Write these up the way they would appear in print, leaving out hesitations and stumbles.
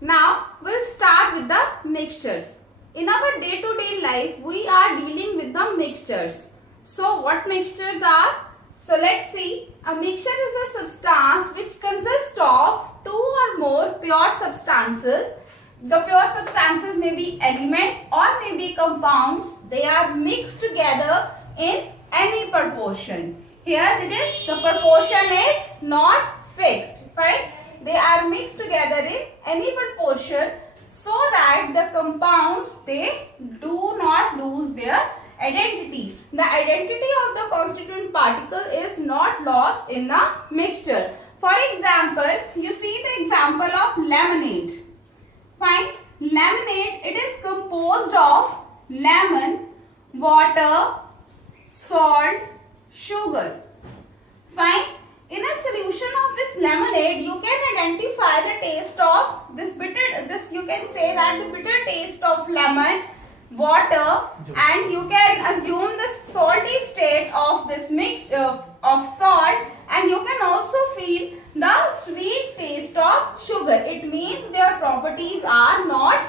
Now we'll start with the mixtures. In our day-to-day life, we are dealing with the mixtures. So what mixtures are? So let's see. A mixture is a substance which consists of two or more pure substances. The pure substances may be element or may be compounds. They are mixed together in any proportion. Here it is, the proportion is not fixed, right? They are mixed together in any proportion so that the compounds, they do not lose their identity. The identity of the constituent particle is not lost in the mixture. For example, you see the example of lemonade. Fine. Lemonade, it is composed of lemon, water, salt, sugar. Fine. In a solution of this lemonade, you can identify the taste of this you can say that the bitter taste of lemon, water, and you can assume the salty state of this mixture of salt, and you can also feel the sweet taste of sugar. It means their properties are not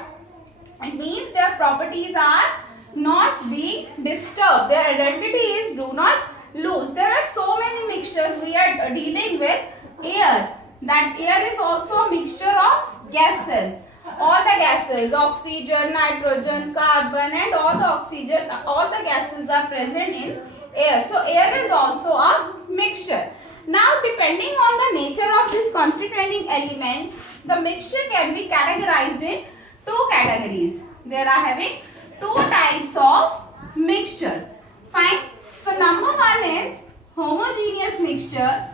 being disturbed. Their identities do not lose. There are so many mixtures. We are dealing with air. That air is also a mixture of gases. All the gases, oxygen, nitrogen, carbon, and all the gases are present in air. So air is also a mixture. Now, depending on the nature of these constituting elements, the mixture can be categorized in two categories. There are having two types of mixture. Fine. So number one is homogeneous mixture.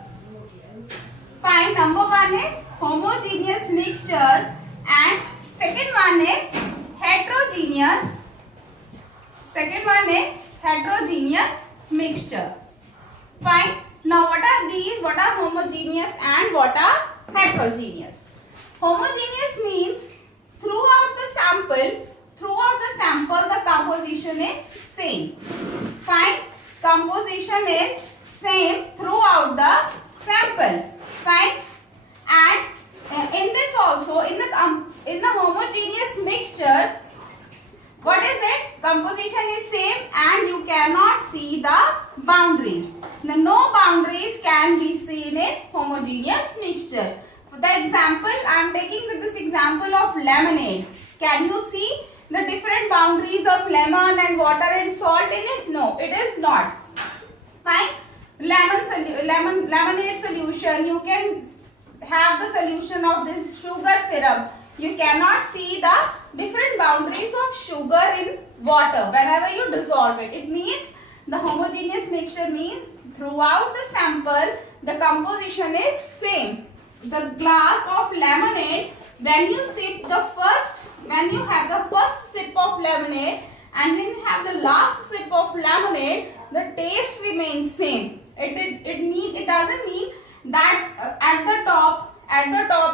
Fine. Number one is homogeneous mixture, and second one is heterogeneous. Second one is heterogeneous mixture. Fine. Now what are these? What are homogeneous and what are heterogeneous? Homogeneous means throughout the sample the composition is same. Fine. Composition is same throughout the sample. Fine. And in this also, in the homogeneous mixture, what is it? Composition is same and you cannot see the boundaries. No boundaries can be seen in homogeneous mixture. For the example, I am taking this example of lemonade. Can you see the different boundaries of lemon and water and salt in it? No, it is not. Fine. Lemonade solution, you can have the solution of this sugar syrup. You cannot see the different boundaries of sugar in water whenever you dissolve it. It means the homogeneous mixture means throughout the sample the composition is same. The glass of lemonade, when you have the first sip of lemonade and when you have the last sip of lemonade, the taste remains same. It doesn't mean that at the top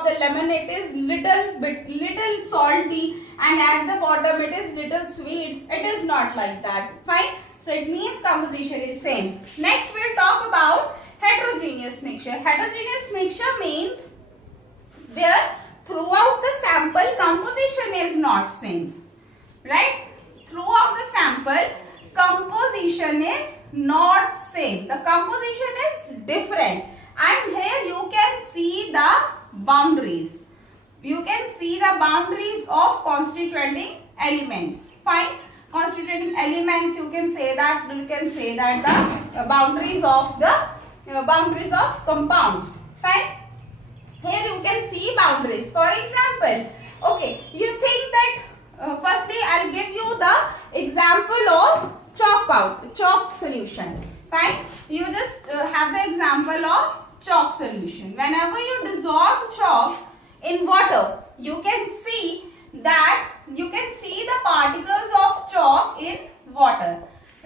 the lemonade is little salty and at the bottom it is little sweet. It is not like that. Fine. So it means composition is same. Next we'll talk about heterogeneous mixture. Heterogeneous mixture means where throughout the sample composition is not same. Right? Throughout the sample composition is not same. The composition is different. And here you can see the boundaries. You can see the boundaries of constituting elements. Fine. Constituting elements, you can say that the boundaries of compounds. Fine. Here you can see boundaries. For example, okay, you think that firstly I'll give you the example of chalk solution. Fine. You just have the example of chalk solution. Whenever you dissolve chalk in water, you can see the particles of chalk in water.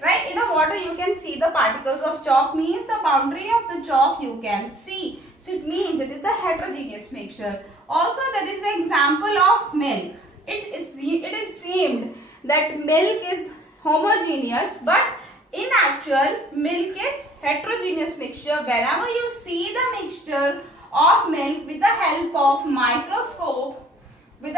Right? In a water you can see the particles of chalk, means the boundary of the chalk you can see. So it means it is a heterogeneous mixture. Also there is an example of milk. It is seemed that milk is homogeneous, but in actual milk is heterogeneous mixture. Whenever you see the mixture of milk with the help of microscope, you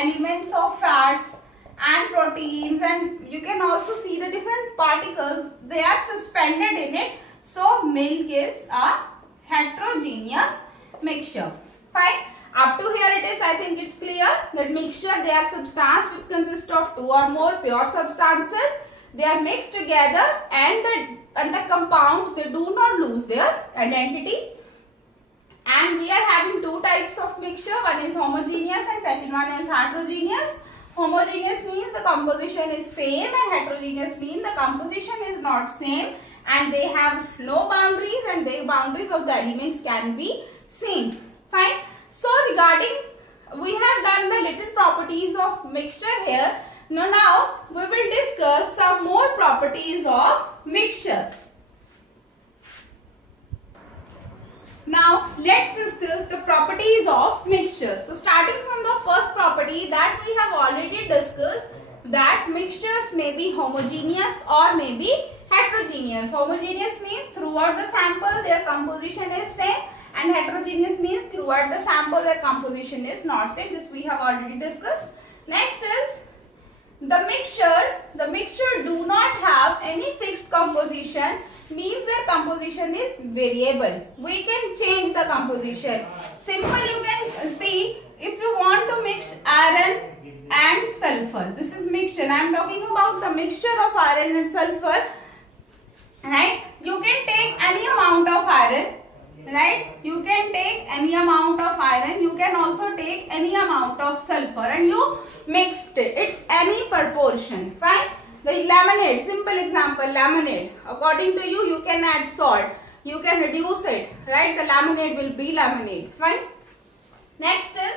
elements of fats and proteins, and you can also see the different particles, they are suspended in it. So milk is a heterogeneous mixture. Fine. Up to here it is, I think it's clear that mixture, they are substance which consist of two or more pure substances. They are mixed together, and the compounds, they do not lose their identity. And we are having two types of mixture. One is homogeneous and second one is heterogeneous. Homogeneous means the composition is same, and heterogeneous means the composition is not same, and they have no boundaries, and the boundaries of the elements can be seen. Fine. So regarding, we have done the little properties of mixture here. Now we will discuss some more properties of mixture. Now let's discuss the properties of mixture. So starting from the first property that we have already discussed, that mixtures may be homogeneous or may be heterogeneous. Homogeneous means throughout the sample their composition is same, and heterogeneous means throughout the sample their composition is not same. This we have already discussed. Next is the mixture do not have any fixed composition, means their composition is variable. We can change the composition. Simple, you can see, if you want to mix iron and sulfur, this is mixture. I am talking about the mixture of iron and sulfur, right? You can take any amount of iron, right? You can take any amount of iron. You can also take any amount of sulfur, and you mixed it any proportion. Fine. The lemonade, simple example, lemonade. According to you, you can add salt. You can reduce it, right? The lemonade will be lemonade. Fine. Next is,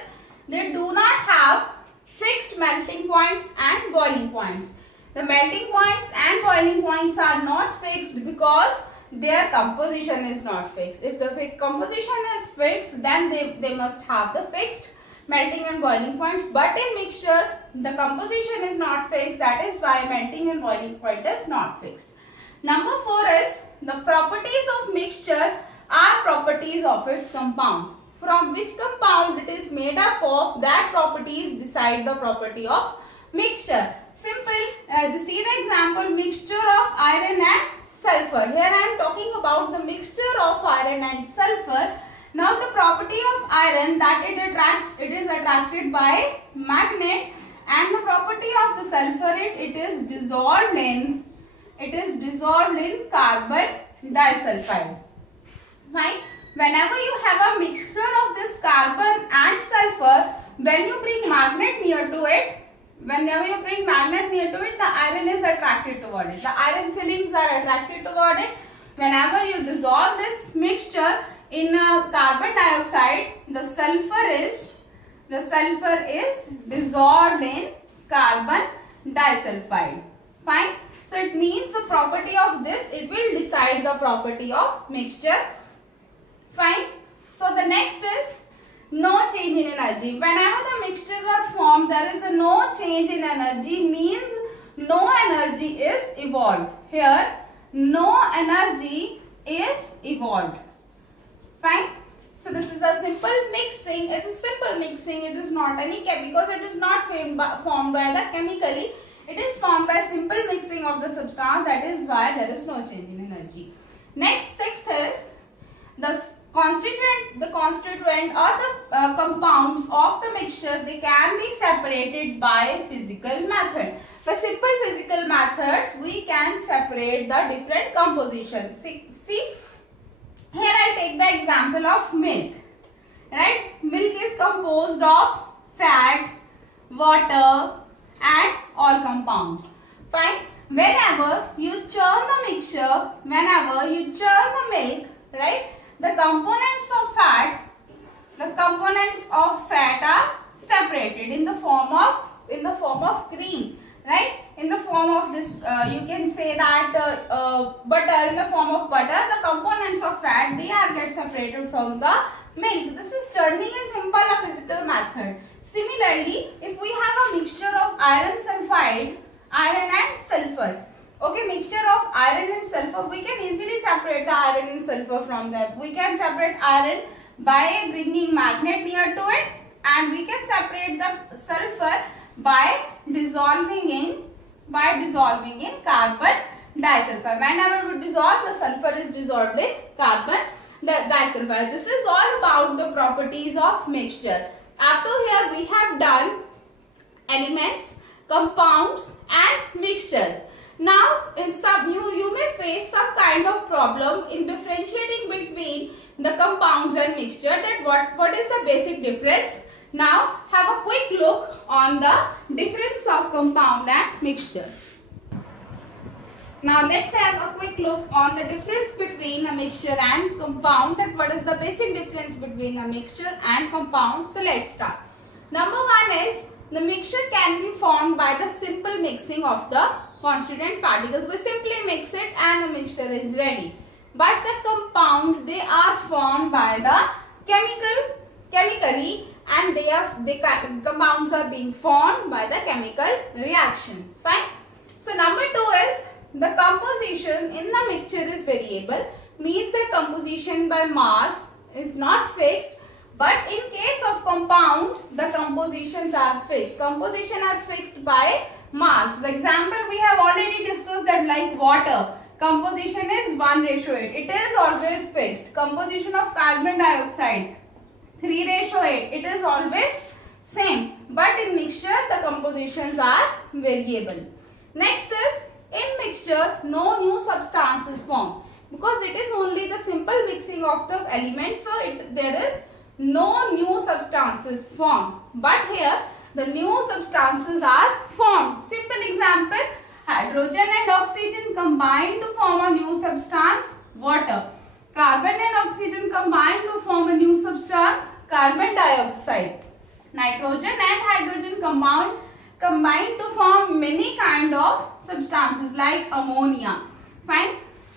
they do not have fixed melting points and boiling points. The melting points and boiling points are not fixed because their composition is not fixed. If the composition is fixed, then they must have the fixed melting and boiling points. But in mixture, the composition is not fixed. That is why melting and boiling point is not fixed. Number 4 is, the properties of mixture are properties of its compound. From which compound it is made up of, that properties decide the property of mixture. Simple, see the example, mixture of iron and sulfur. Here I am talking about the mixture of iron and sulfur. Now the property of iron, that it is attracted by magnet, and the property of the sulfur, it is dissolved in carbon disulfide. Fine. Whenever you have a mixture of this carbon and sulfur, when you bring magnet near to it, the iron is attracted toward it. The iron filings are attracted toward it. Whenever you dissolve this mixture in carbon dioxide, the sulfur is dissolved in carbon disulfide. Fine. So it means the property of this, it will decide the property of mixture. Fine. So the next is no change in energy. Whenever the mixtures are formed, there is a no change in energy, means no energy is evolved. Here, no energy is evolved. Fine. So this is a simple mixing. It is simple mixing. It is not any because it is not formed by the chemically. It is formed by simple mixing of the substance. That is why there is no change in energy. Next, 6th is the constituent or the compounds of the mixture, they can be separated by physical method. By simple physical methods, we can separate the different compositions. See, here I take the example of milk. Right? Milk is composed of fat, water, and all compounds. Fine. Whenever you churn the mixture, whenever you churn the milk, right? The components of fat are separated in the form of cream, right? In the form of this, you can say that butter. In the form of butter, the components of fat, they are get separated from the milk. This is churning a simple physical method. Similarly, if we have a mixture of iron sulfide, iron and sulfur. Okay, mixture of iron and sulfur, we can easily separate the iron and sulfur from them. We can separate iron by bringing magnet near to it, and we can separate the sulfur by dissolving in carbon disulfide. Whenever we dissolve, the sulfur is dissolved in carbon disulfide. This is all about the properties of mixture. Up to here we have done elements, compounds and mixture. Now in some you may face some kind of problem in differentiating between the compounds and mixture, that what is the basic difference. Now have a quick look on the difference of compound and mixture. Now let's have a quick look on the difference between a mixture and compound, that what is the basic difference between a mixture and compound. So let's start. Number one is the mixture can be formed by the simple mixing of the constituent particles. We simply mix it and the mixture is ready. But the compounds, they are formed by the chemically, and compounds are being formed by the chemical reactions. Fine. So number two is the composition in the mixture is variable, means the composition by mass is not fixed. But in case of compounds, the compositions are fixed. Composition are fixed by mass. The example we have already discussed, that like water, composition is 1:8. It is always fixed. Composition of carbon dioxide 3:8. It is always same. But in mixture, the compositions are variable. Next is, in mixture, no new substances form, because it is only the simple mixing of the elements. So there is no new substances formed. But here the new substances are formed. Simple example, hydrogen and oxygen combine to form a new substance, water. Carbon and oxygen combine to form a new substance, carbon dioxide. Nitrogen and hydrogen combine to form many kind of substances like ammonia. Fine.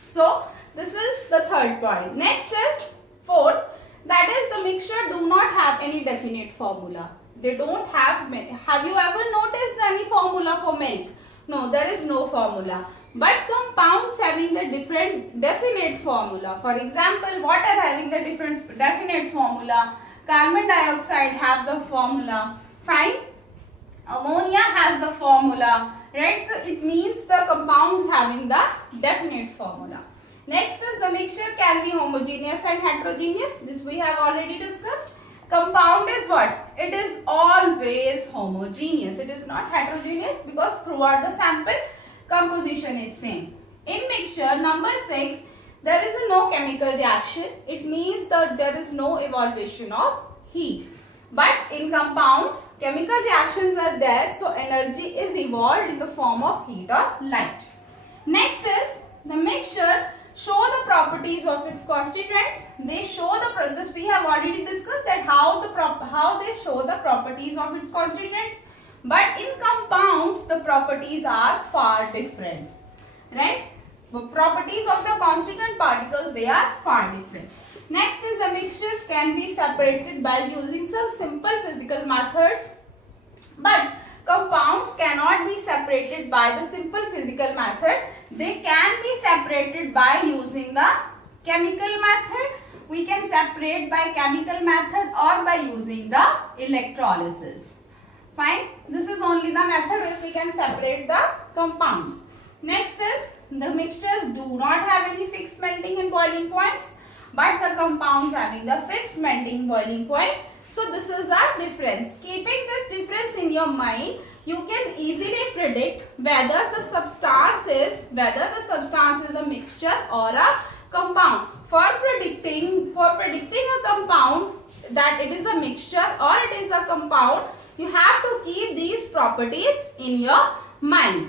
So this is the third point. Next is fourth, that is the mixture do not have any definite formula. They don't have you ever noticed any formula for milk? No, there is no formula. But compounds having the different definite formula. For example, water having the different definite formula. Carbon dioxide have the formula. Fine. Ammonia has the formula. Right? It means the compounds having the definite formula. Next is the mixture can be homogeneous and heterogeneous. This we have already discussed. Compound is what? It is always homogeneous. It is not heterogeneous, because throughout the sample composition is same. In mixture, number 6, there is no chemical reaction. It means that there is no evaluation of heat. But in compounds, chemical reactions are there, so energy is evolved in the form of heat or light. Next is the mixture show the properties of its constituents. They show this we have already discussed, that how they show the properties of its constituents. But in compounds, the properties are far different. Right? The properties of the constituent particles, they are far different. Next is the mixtures can be separated by using some simple physical methods. But compounds cannot be separated by the simple physical method. They can be separated by using the chemical method. We can separate by chemical method or by using the electrolysis. Fine. This is only the method where we can separate the compounds. Next is the mixtures do not have any fixed melting and boiling points, but the compounds having the fixed melting boiling point. So this is the difference. Keeping this difference in your mind, you can easily predict whether the substance is a mixture or a compound. For predicting a compound that it is a mixture or it is a compound, you have to keep these properties in your mind.